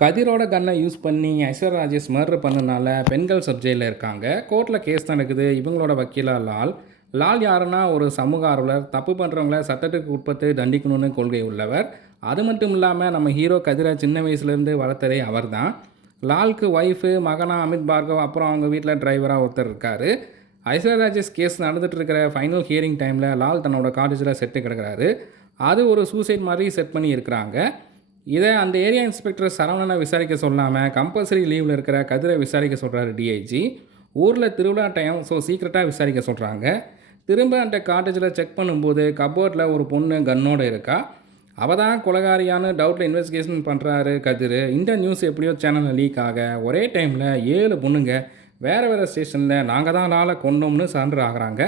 கதிரோட கன்னை யூஸ் பண்ணி ஐஸ்வர்யா ராஜேஷ் மர்டர் பண்ணனால பெண்கள் சப் ஜெயிலில் இருக்காங்க. கோர்ட்டில் கேஸ் நடக்குது. இவங்களோட வக்கீலா லால். லால் யாருன்னா ஒரு சமூக ஆர்வலர். தப்பு பண்ணுறவங்கள சட்டத்துக்கு உட்பட்டு தண்டிக்கணும்னு கொள்கை உள்ளவர். அது மட்டும் இல்லாமல் நம்ம ஹீரோ கதிரை சின்ன வயசுலேருந்து வளர்த்ததே அவர் தான். லாலுக்கு ஒய்ஃபு, மகனா அமித் பார்கவ், அப்புறம் அவங்க வீட்டில் டிரைவராக ஒருத்தர் இருக்கார். ஐஸ்வர்யா ராஜேஷ் கேஸ் நடந்துட்டு இருக்கிற ஃபைனல் ஹியரிங் டைமில் லால் தன்னோட காலேஜில் செட்டு கிடக்கிறாரு. அது ஒரு சூசைட் மாதிரி செட் பண்ணி இருக்கிறாங்க. இதை அந்த ஏரியா இன்ஸ்பெக்டர் சரவணனை விசாரிக்க சொல்லாமல் கம்பல்சரி லீவில் இருக்கிற கதிரை விசாரிக்க சொல்கிறாரு டிஐஜி. ஊரில் திருவிழா டைம், ஸோ சீக்கிரட்டாக விசாரிக்க சொல்கிறாங்க. திரும்ப அந்த காட்டேஜில் செக் பண்ணும்போது கப்போர்டில் ஒரு பொண்ணு கன்னோடு இருக்கா. அவள் தான் கொலகாரியான்னு டவுட்டில் இன்வெஸ்டிகேஷன் பண்ணுறாரு கதிர். இந்த நியூஸ் எப்படியோ சேனலில் லீக் ஆக ஒரே டைமில் 7 பொண்ணுங்க வேறு வேறு ஸ்டேஷனில் நாங்கள் தான் லாலை கொண்டோம்னு சரண்டர் ஆகிறாங்க.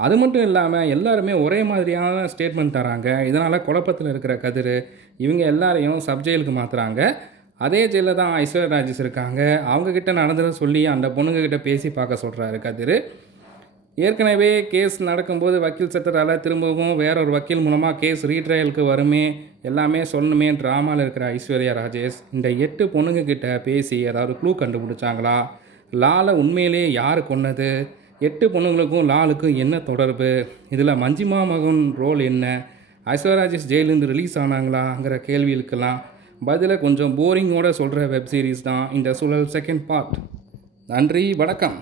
அது மட்டும் இல்லாமல் எல்லாருமே ஒரே மாதிரியான ஸ்டேட்மெண்ட் தராங்க. இதனால் குழப்பத்தில் இருக்கிற கதிர் இவங்க எல்லாரையும் சப் ஜெயிலுக்கு மாற்றுறாங்க. அதே ஜெயிலில் தான் ஐஸ்வர்யா ராஜேஷ் இருக்காங்க. அவங்கக்கிட்ட நடந்ததை சொல்லி அந்த பொண்ணுங்கக்கிட்ட பேசி பார்க்க சொல்கிறாரு கதிர். ஏற்கனவே கேஸ் நடக்கும்போது வக்கீல் சட்டத்தால் திரும்பவும் வேறொரு வக்கீல் மூலமாக கேஸ் ரீட்ரையலுக்கு வருமே, எல்லாமே சொல்லணுமே ட்ராமாவில் இருக்கிற ஐஸ்வர்யா ராஜேஷ் இந்த 8 பொண்ணுங்கக்கிட்ட பேசி ஏதாவது க்ளூ கண்டுபிடிச்சாங்களா? லாலை உண்மையிலே யார் கொன்னது? 8 பொண்ணுங்களுக்கும் லாலுக்கும் என்ன தொடர்பு? இதில் மஞ்சிமா மகன் ரோல் என்ன? ஐஸ்வர்யா ராஜேஷ் ஜெயிலேருந்து ரிலீஸ் ஆனாங்களாங்கிற கேள்விகளுக்கெல்லாம் பதிலை கொஞ்சம் போரிங்கோடு சொல்கிற வெப் சீரிஸ் தான் இந்த சுழல் செகண்ட் பார்ட். நன்றி, வணக்கம்.